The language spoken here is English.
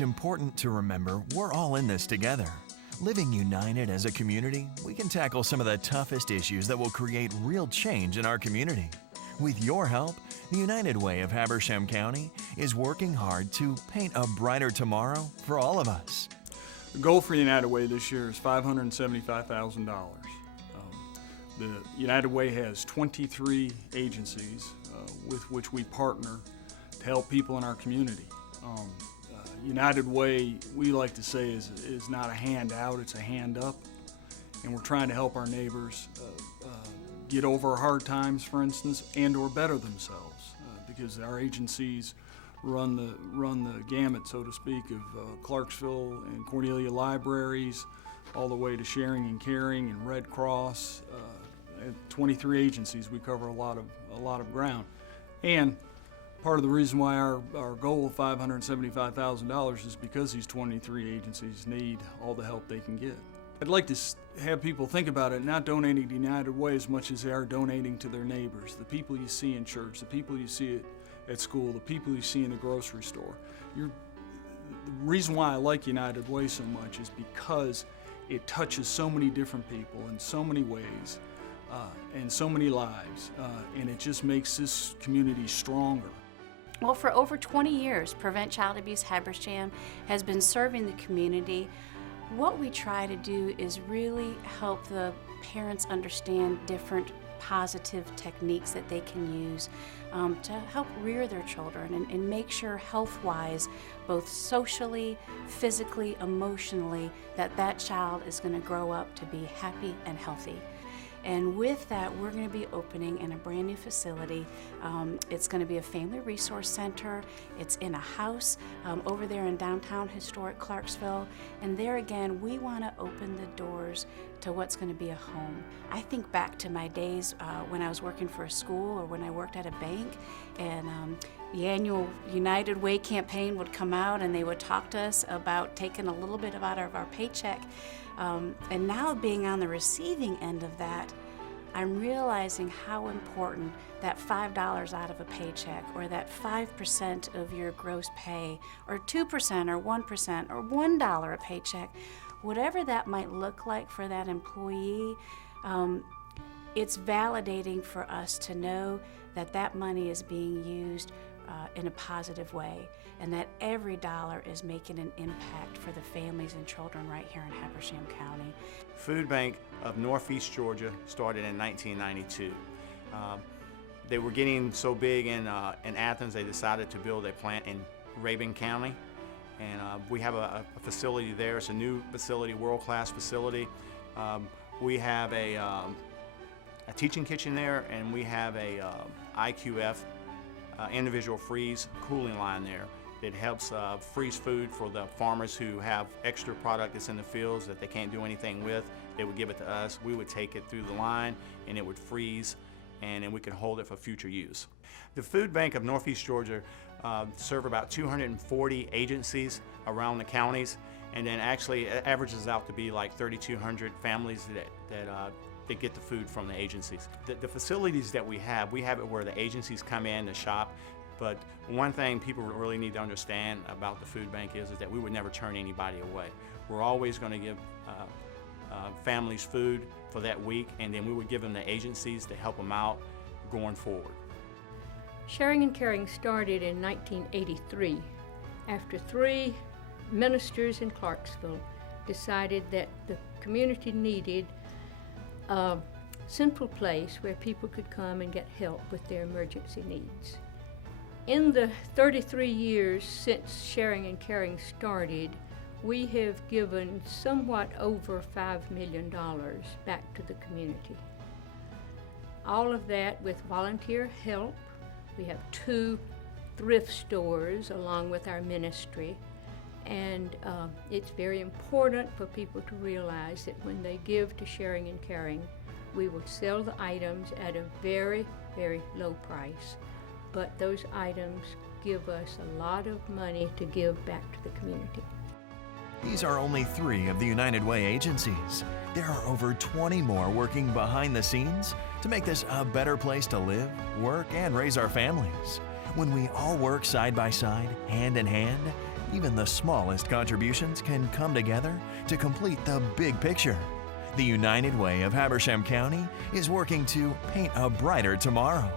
it's important to remember we're all in this together. Living united as a community, we can tackle some of the toughest issues that will create real change in our community. With your help, the United Way of Habersham County is working hard to paint a brighter tomorrow for all of us. The goal for United Way this year is $575,000. The United Way has 23 agencies with which we partner to help people in our community. United Way, we like to say, is not a handout, it's a hand up. And we're trying to help our neighbors get over hard times, for instance, and or better themselves, because our agencies run the gamut, so to speak, of Clarksville and Cornelia libraries, all the way to Sharing and Caring and Red Cross. At 23 agencies, we cover a lot of ground. And part of the reason why our goal of $575,000 is because these 23 agencies need all the help they can get. I'd like to have people think about it, not donating to United Way as much as they are donating to their neighbors, the people you see in church, the people you see at school, the people you see in the grocery store. The reason why I like United Way so much is because it touches so many different people in so many ways and so many lives, and it just makes this community stronger. Well, for over 20 years, Prevent Child Abuse Habersham has been serving the community. What we try to do is really help the parents understand different positive techniques that they can use to help rear their children and make sure health-wise, both socially, physically, emotionally, that child is going to grow up to be happy and healthy. And with that, we're going to be opening in a brand new facility. It's going to be a family resource center. It's in a house over there in downtown historic Clarksville. And there again, we want to open the doors to what's going to be a home. I think back to my days when I was working for a school or when I worked at a bank, and the annual United Way campaign would come out and they would talk to us about taking a little bit out of our paycheck. And now being on the receiving end of that, I'm realizing how important that $5 out of a paycheck, or that 5% of your gross pay, or 2% or 1% or $1 a paycheck, whatever that might look like for that employee, it's validating for us to know that that money is being used in a positive way, and that every dollar is making an impact for the families and children right here in Habersham County. Food Bank of Northeast Georgia started in 1992. They were getting so big in Athens, they decided to build a plant in Rabun County, and we have a facility there. It's a new facility, world-class facility. We have a teaching kitchen there, and we have a IQF, individual freeze cooling line there that helps freeze food for the farmers who have extra product that's in the fields that they can't do anything with. They would give it to us. We would take it through the line and it would freeze, and then we could hold it for future use. The Food Bank of Northeast Georgia serve about 240 agencies around the counties, and then actually it averages out to be like 3,200 families that get the food from the agencies. The facilities that we have it where the agencies come in to shop, but one thing people really need to understand about the food bank is that we would never turn anybody away. We're always going to give families food for that week, and then we would give them the agencies to help them out going forward. Sharing and Caring started in 1983 after 3 ministers in Clarksville decided that the community needed a central place where people could come and get help with their emergency needs. In the 33 years since Sharing and Caring started, we have given somewhat over $5 million back to the community. All of that with volunteer help. We have 2 thrift stores along with our ministry, and it's very important for people to realize that when they give to Sharing and Caring, we will sell the items at a very, very low price, but those items give us a lot of money to give back to the community. These are only 3 of the United Way agencies. There are over 20 more working behind the scenes to make this a better place to live, work, and raise our families. When we all work side by side, hand in hand, even the smallest contributions can come together to complete the big picture. The United Way of Habersham County is working to paint a brighter tomorrow.